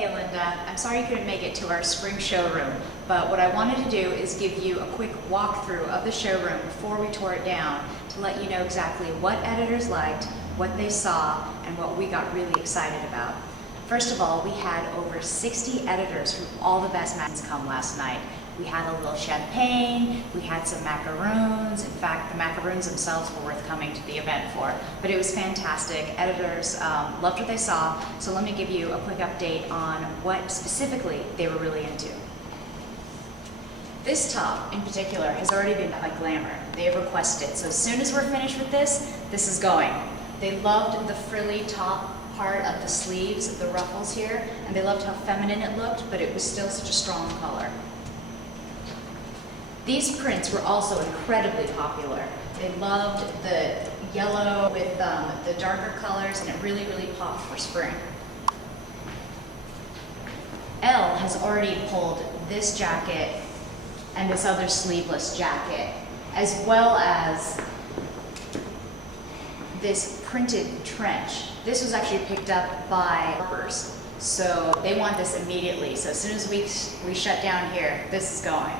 Hey Linda, I'm sorry you couldn't make it to our spring showroom, but what I wanted to do is give you a quick walkthrough of the showroom before we tore it down to let you know exactly what editors liked, what they saw, and what we got really excited about. First of all, we had over 60 editors from all the best magazines come last night. We had a little champagne, we had some macaroons. In fact, the macaroons themselves were worth coming to the event for. But it was fantastic. Editors loved what they saw, so let me give you a quick update on what specifically they were really into. This top in particular has already been by Glamour. They have requested, so as soon as we're finished with this is going. They loved the frilly top part of the sleeves, the ruffles here, and they loved how feminine it looked, but it was still such a strong color. These prints were also incredibly popular. They loved the yellow with the darker colors, and it really, really popped for spring. Elle has already pulled this jacket and this other sleeveless jacket, as well as this printed trench. This was actually picked up by Harper's, so they want this immediately. So as soon as we shut down here, this is going.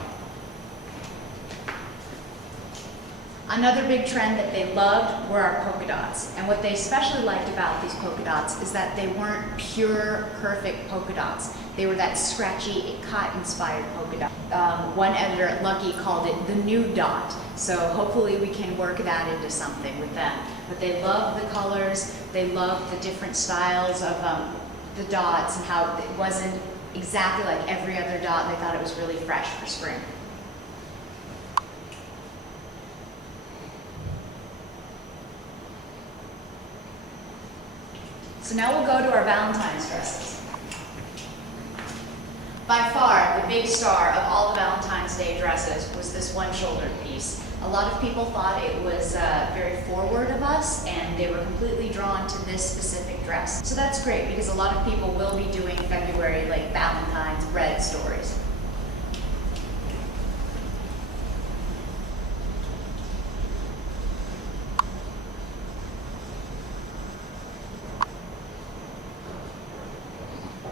Another big trend that they loved were our polka dots. And what they especially liked about these polka dots is that they weren't pure, perfect polka dots. They were that scratchy, cotton-inspired polka dot. One editor at Lucky called it the new dot. So hopefully we can work that into something with them. But they loved the colors, they loved the different styles of the dots and how it wasn't exactly like every other dot. They thought it was really fresh for spring. So now we'll go to our Valentine's dresses. By far, the big star of all the Valentine's Day dresses was this one-shouldered piece. A lot of people thought it was very forward of us, and they were completely drawn to this specific dress. So that's great, because a lot of people will be doing February, like Valentine's red stories.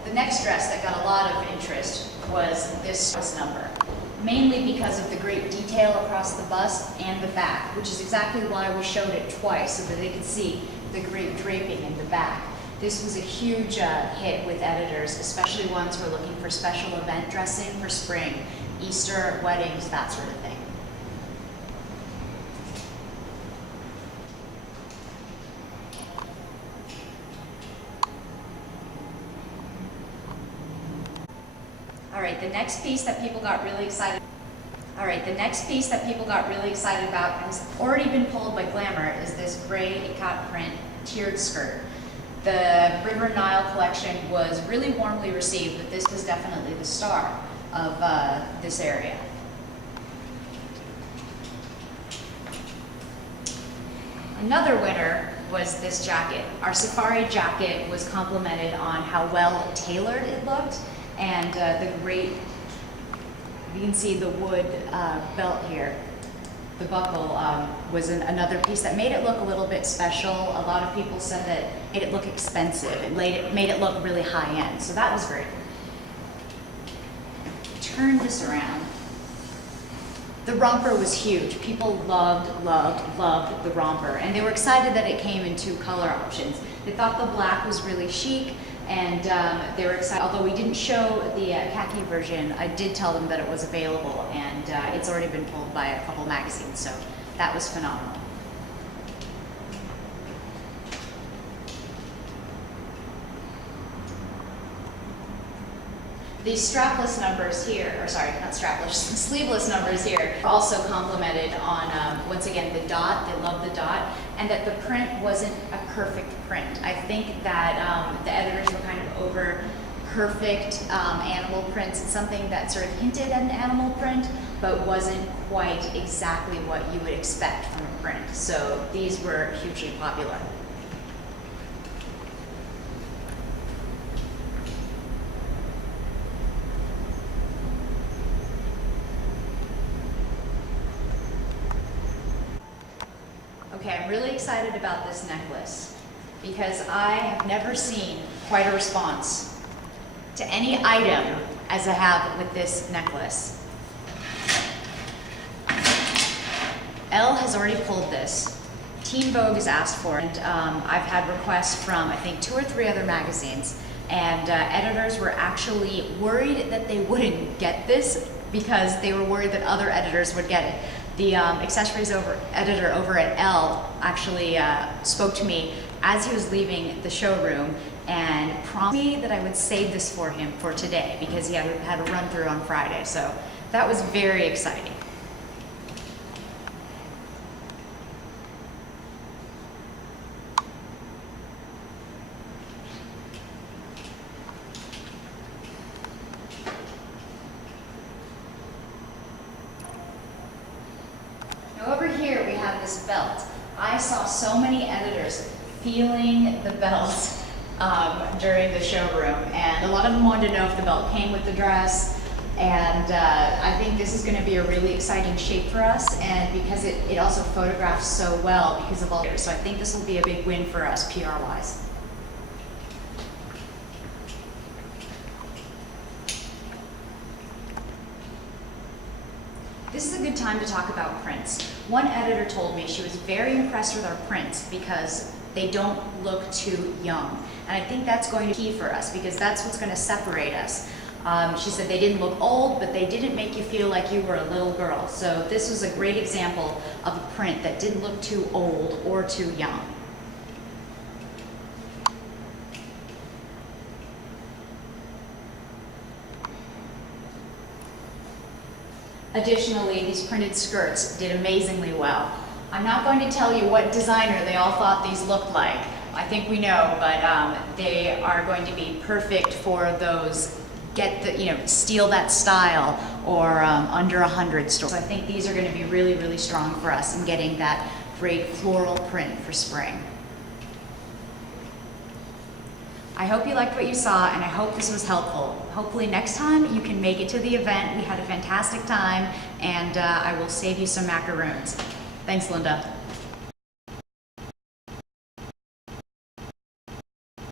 The next dress that got a lot of interest was this number, mainly because of the great detail across the bust and the back, which is exactly why we showed it twice, so that they could see the great draping in the back. This was a huge hit with editors, especially ones who are looking for special event dressing for spring, Easter, weddings, that sort of thing. All right, the next piece that people got really excited about and has already been pulled by Glamour is this gray ikat print tiered skirt. The River Nile collection was really warmly received, but this was definitely the star of this area. Another winner was this jacket. Our safari jacket was complimented on how well tailored it looked, and the great, you can see the wood belt here. The buckle was another piece that made it look a little bit special. A lot of people said that it made it look expensive. It made it look really high end, so that was great. Turn this around. The romper was huge. People loved the romper, and they were excited that it came in two color options. They thought the black was really chic, and they were excited. Although we didn't show the khaki version, I did tell them that it was available, and it's already been pulled by a couple magazines, so that was phenomenal. These strapless numbers here, or sorry, not strapless, sleeveless numbers here, are also complimented on, once again, the dot. They love the dot, and that the print wasn't a perfect print. I think that the editors were kind of over perfect animal prints. It's something that sort of hinted at an animal print, but wasn't quite exactly what you would expect from a print. So these were hugely popular. Okay, I'm really excited about this necklace because I have never seen quite a response to any item as I have with this necklace. Elle has already pulled this. Teen Vogue has asked for it, and I've had requests from I think 2 or 3 other magazines, and editors were actually worried that they wouldn't get this because they were worried that other editors would get it. The accessories editor over at Elle actually spoke to me as he was leaving the showroom and promised me that I would save this for him for today because he had a run through on Friday, so that was very exciting. Now over here we have this belt. I saw so many editors feeling the belt during the showroom, and a lot of them wanted to know if the belt came with the dress, and I think this is going to be a really exciting shape for us, and because it also photographs so well because of all this, so I think this will be a big win for us PR-wise. This is a good time to talk about prints. One editor told me she was very impressed with our prints because they don't look too young. And I think that's going to be key for us because that's what's going to separate us. She said they didn't look old, but they didn't make you feel like you were a little girl. So this was a great example of a print that didn't look too old or too young. Additionally, these printed skirts did amazingly well. I'm not going to tell you what designer they all thought these looked like. I think we know, but they are going to be perfect for those steal that style or under 100 stores. So I think these are going to be really, really strong for us in getting that great floral print for spring. I hope you liked what you saw, and I hope this was helpful. Hopefully next time you can make it to the event. We had a fantastic time, and I will save you some macaroons. Thanks, Linda.